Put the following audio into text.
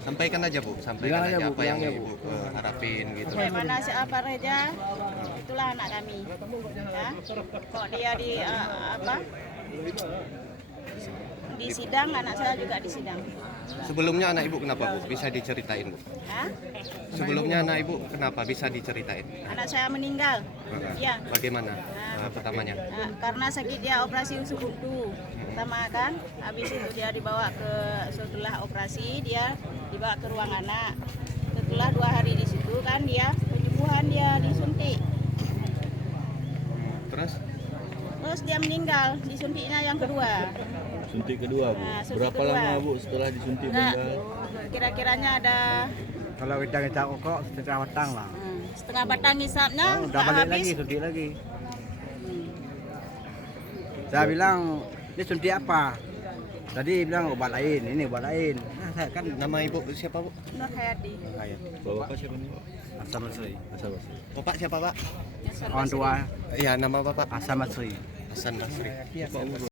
Sampaikan aja Bu, sampaikan Bilang aja, aja Bu, apa yang bilang aja, Ibu harapin gitu. Bagaimana si Alvar Reja, itulah anak kami. Ya, kok dia di di sidang, anak saya juga di sidang. Sebelumnya anak Ibu kenapa Bu? Bisa diceritain Bu? Ya, Sebelumnya anak Ibu kenapa bisa diceritain? anak saya meninggal. Ya, Bagaimana pertamanya? karena sakit dia operasi usus buntu. Pertama kan, habis itu dia dibawa ke setelah operasi dia dibawa ke ruang anak. Setelah 2 hari di situ kan dia penyembuhan dia disuntik. Terus dia meninggal, disuntiknya yang kedua. Suntik kedua, Bu. Nah, suntik Berapa kedua. lama, Bu, setelah disuntik Nah, meninggal? kira-kiranya ada Kalau kita kok setengah batang lah. setengah batang hisapnya, Udah nggak balik habis. lagi, suntik lagi. Saya bilang, ini suntik apa? Tadi bilang obat lain, ini obat lain. Nah, saya kan Nama Ibu siapa Bu? Nur Hayati. kayak Bapak siapa nih? Asam Masri. Asal Basri. Bapak siapa Pak? Orang tua Iya nama Bapak Asam Masri. Hasan Basri.